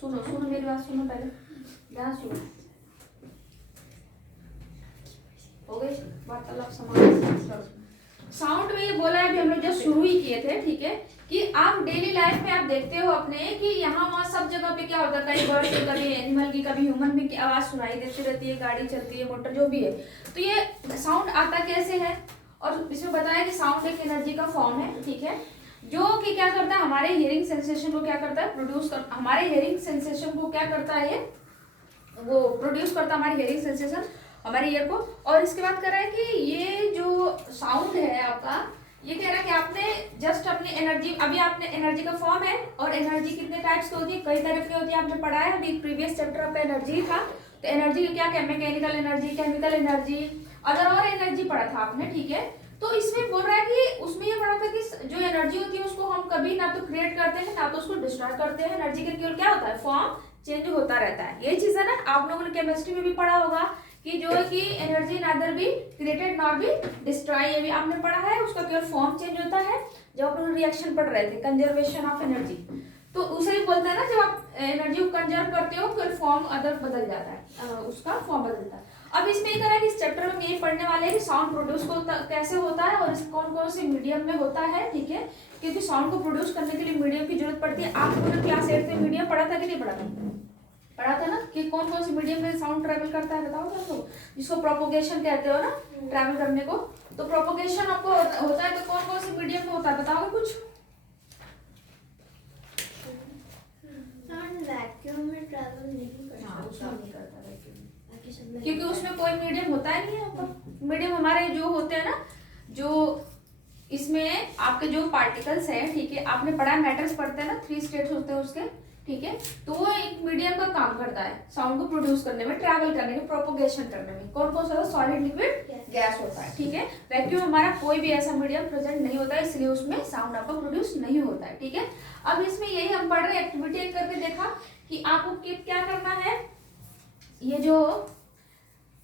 सुनो सुनो मेरी बात सुनो पहले, ध्यान सुनो। हो गई वार्तालाप समाप्त। साउंड में ये बोला है, अभी हम लोग जस्ट शुरू ही किए थे, ठीक है, कि आप डेली लाइफ में आप देखते हो अपने कि यहाँ वहाँ सब जगह पे क्या होता है, कहीं बर्ड की, कभी एनिमल की, कभी ह्यूमन बीइंग की आवाज सुनाई देती रहती है, गाड़ी चलती है, मोटर जो भी है। तो ये साउंड आता कैसे है, और इसमें बताया कि साउंड एक एनर्जी का फॉर्म है, ठीक है, जो कि क्या करता है, हमारे हियरिंग सेंसेशन को क्या करता है, प्रोड्यूस कर, हमारे हियरिंग सेंसेशन को क्या करता है, ये वो प्रोड्यूस करता है हमारे हियरिंग सेंसेशन, हमारे ईयर को। और इसके बाद कह रहा है कि ये जो साउंड है आपका, ये कह रहा है कि आपने जस्ट अपनी एनर्जी, अभी आपने एनर्जी का फॉर्म है, और एनर्जी कितने टाइप्स की होती है, कई तरह की होती है, आपने पढ़ा है अभी प्रीवियस चैप्टर आपका एनर्जी था। तो एनर्जी क्या क्या, mechanical energy, chemical energy, other और एनर्जी पढ़ा था आपने, ठीक है। तो इसमें बोल रहा है कि उसमें ये पढ़ा था कि जो एनर्जी होती है उसको हम कभी ना तो क्रिएट करते हैं ना तो उसको डिस्ट्रॉय करते हैं। एनर्जी का केवल क्या होता है, फॉर्म चेंज होता रहता है। ये चीज है ना, आप लोगों ने केमिस्ट्री में भी पढ़ा होगा कि जो है कि एनर्जी नादर भी क्रिएटेड नॉट भी डिस्ट्रॉय, ये भी आपने पढ़ा है। उसका केवल फॉर्म चेंज होता है। जब आप लोग रिएक्शन पढ़ रहे थे कंजर्वेशन ऑफ एनर्जी, तो उसे ही बोलते हैं ना, जब आप एनर्जी को कंजर्व करते हो फिर फॉर्म अदर बदल जाता है, उसका फॉर्म बदलता है। अब इसमें ये कह रहा है कि इस चैप्टर में यही पढ़ने वाले हैं कि साउंड प्रोड्यूस कैसे होता है और कौन कौन से मीडियम में होता है, ठीक है, क्योंकि साउंड को प्रोड्यूस करने के लिए मीडियम की जरूरत पड़ती है। आप लोगों ने क्लास 8 में मीडियम पढ़ा था कि नहीं पढ़ा था, पढ़ा था ना, कि कौन कौन से मीडियम में साउंड ट्रेवल करता है, बताओ आप लोग, जिसको प्रोपोगेशन कहते हो ना, ट्रैवल करने को। तो प्रोपोगेशन आपको होता है तो कौन कौन से मीडियम में होता है, बताओगे कुछ? वैक्यूम में ट्रैवल नहीं करता। हाँ, उसमें नहीं करता वैक्यूम, क्योंकि उसमें कोई मीडियम होता ही नहीं है आपका। मीडियम हमारे जो होते हैं ना, जो इसमें आपके जो पार्टिकल्स है, ठीक है, आपने पढ़ा है, मैटर्स पढ़ते हैं ना, 3 स्टेट्स होते हैं उसके, ठीक है, तो वो एक मीडियम का काम करता है साउंड को प्रोड्यूस करने में, ट्रैवल करने में, प्रोपोगेशन करने में। कौन कौन सा, सॉलिड, लिक्विड, गैस होता है, ठीक है। वैक्यूम हमारा कोई भी ऐसा मीडियम प्रेजेंट नहीं होता है, इसलिए उसमें साउंड आपका प्रोड्यूस नहीं होता है, ठीक है। अब इसमें यही हम पढ़ रहे एक्टिविटी करके देखा कि आपको क्या करना है, ये जो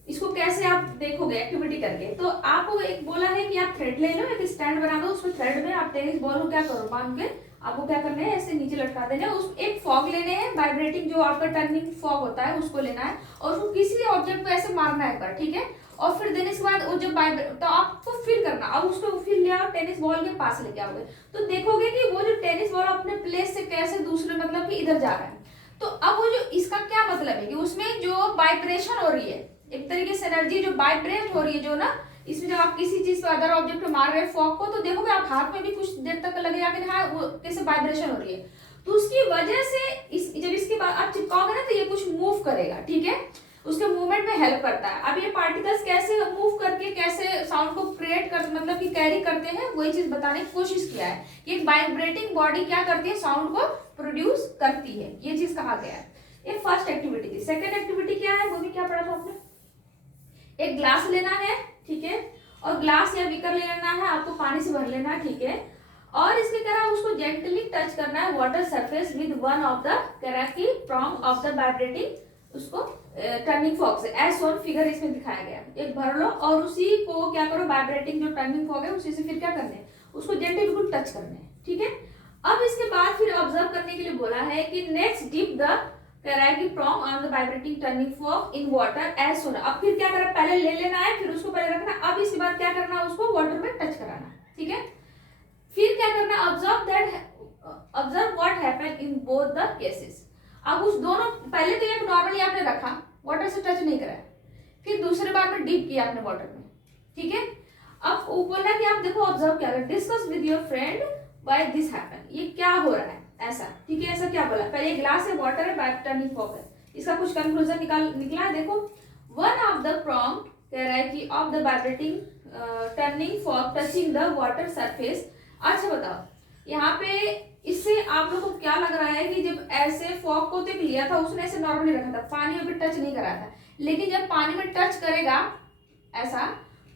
इसको कैसे आप देखोगे एक्टिविटी करके। तो आपको एक बोला है कि आप थ्रेड ले लो, एक स्टैंड बना दो, उसमें थ्रेड में आप टेनिस बॉल को क्या करो, बांध के आपको क्या करना है, ऐसे नीचे लटका देना है। उस एक फॉग लेने हैं, वाइब्रेटिंग जो आपका टर्निंग फॉग होता है उसको लेना है, और उसको किसी ऑब्जेक्ट को ऐसे मारना है पर, ठीक है। और फिर देने के बाद वो जब तो आपको फील करना, अब उसको फील लिया और टेनिस बॉल के पास लेके आओगे, तो देखोगे कि वो जो टेनिस बॉल अपने प्लेस से कैसे दूसरे मतलब कि इधर जा रहा है। तो अब वो जो इसका क्या मतलब है कि उसमें जो वाइब्रेशन हो रही है, एक तरीके से एनर्जी जो वाइब्रेट हो रही है, जो ना इसमें जब आप किसी चीज पे अदर ऑब्जेक्ट पे मार रहे हैं फॉग को, तो देखोगे आप हाथ में भी कुछ देर तक लगेगा कि हाँ वो कैसे वाइब्रेशन हो रही है। तो उसकी वजह से जब इसके बाद आप चिपकाओगे ना तो ये कुछ मूव करेगा, ठीक है, उसके मूवमेंट में हेल्प करता है। अब ये पार्टिकल्स कैसे मूव करके कैसे साउंड को क्रिएट कर मतलब कि कैरी करते हैं, वही चीज बताने की कोशिश किया है कि एक वाइब्रेटिंग बॉडी क्या करती है, साउंड को प्रोड्यूस करती है, ये चीज कहा गया है। ये फर्स्ट एक्टिविटी थी। सेकेंड एक्टिविटी क्या है, वो भी क्या पढ़ा था आपने, एक ग्लास लेना है, ठीक है, और ग्लास या बीकर ले लेना है, आपको पानी से भर लेना है, ठीक है, और इसके तरह उसको जेंटली टच करना है water surface with one of the कैराकी प्रॉन्ग ऑफ द वाइब्रेटिंग उसको टर्निंग फॉग से, एज शोन फिगर इसमें दिखाया गया। एक भर लो और उसी को क्या करो, वाइब्रेटिंग जो टर्निंग फॉग है उसी से फिर क्या करना है, उसको जेंटली बिल्कुल टच करना है, ठीक है। अब इसके बाद फिर ऑब्जर्व करने के लिए बोला है कि नेक्स्ट डिप द कैराकी prong on the vibrating tuning fork in water as shown. अब फिर क्या करना, पहले ले लेना है, फिर उसको पहले रखना, अब इसके बाद क्या करना, उसको वाटर में टच कराना, ठीक है। फिर क्या करना, observe what happened in both the cases. अब उस दोनों, पहले तो ये नॉर्मली आपने रखा, वाटर से टच नहीं कराया, फिर दूसरे बार में डीप किया आपने वाटर में, ठीक है। अब वो बोल रहा है कि आप देखो ऑब्जर्व क्या कर, discuss with your friend why this happen, ये क्या हो रहा है ऐसा, ठीक है, ऐसा क्या बोला, पहले ग्लास है, वाटर है, टर्निंग फॉग है, इसका कुछ कंक्लूजन निकला है। देखो, वन ऑफ द प्रॉन्ग कह रहा है कि of the vibrating tuning fog touching the water surface. अच्छा बताओ, यहाँ पे इससे आप लोगों को क्या लग रहा है कि जब ऐसे फॉग को तक लिया था उसने ऐसे नॉर्मली रखा था, पानी में भी टच नहीं करा था, लेकिन जब पानी में टच करेगा ऐसा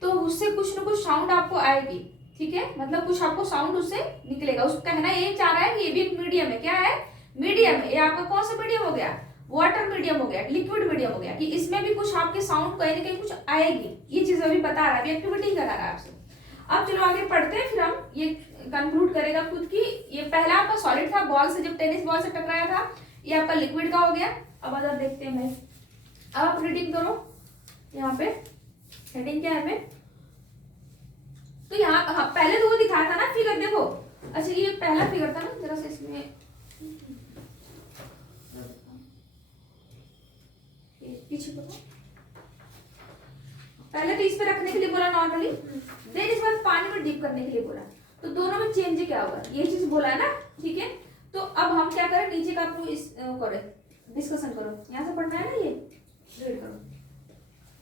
तो उससे कुछ ना कुछ साउंड आपको आएगी, ठीक है, मतलब कुछ आपको साउंड उससे निकलेगा। उसका कहना ये चाह रहा है कि ये भी एक मीडियम है, क्या है, मीडियम है। ये आपका कौन सा मीडियम हो गया, वाटर मीडियम हो गया, लिक्विड मीडियम हो गया, कि इसमें भी कुछ आपके साउंड कहीं ना कहीं कुछ आएगी, ये चीज अभी बता रहा है, अभी एक्टिविटी करा रहा है आपसे। अब चलो आगे पढ़ते हैं, फिर हम ये कंक्लूड करेगा खुद की। ये पहला आपका सॉलिड था, बॉल से जब टेनिस बॉल से टकराया था, ये आपका लिक्विड का हो गया। अब अगर देखते हैं भाई, अब आप रीडिंग करो यहाँ पे, हेडिंग क्या है पे, तो यहाँ पहले तो वो दिखाया था ना फिगर, देखो अच्छा ये पहला फिगर था ना, जरा से इसमें पीछे करो, पहले तो इस पे रखने के लिए बोला नॉर्मली, देन इस बार पानी में डिप करने के लिए बोला, तो दोनों में चेंज क्या होगा, ये चीज बोला है ना, ठीक है। तो अब हम क्या करें, नीचे का आपको इस करें, डिस्कशन करो, यहाँ से पढ़ना है ना, ये रीड करो।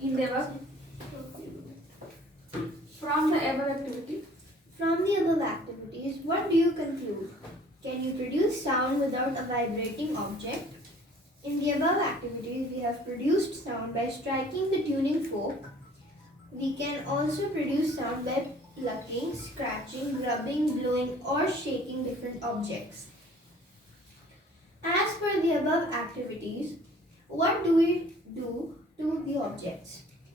In the above, from the above activity, From the above activities, what do you conclude? Can you produce sound without a vibrating object? In the above activities, we have produced sound by striking the tuning fork. We can also produce sound by plucking, scratching, rubbing, blowing, or shaking different objects. As per the above activities, what do we do to the objects?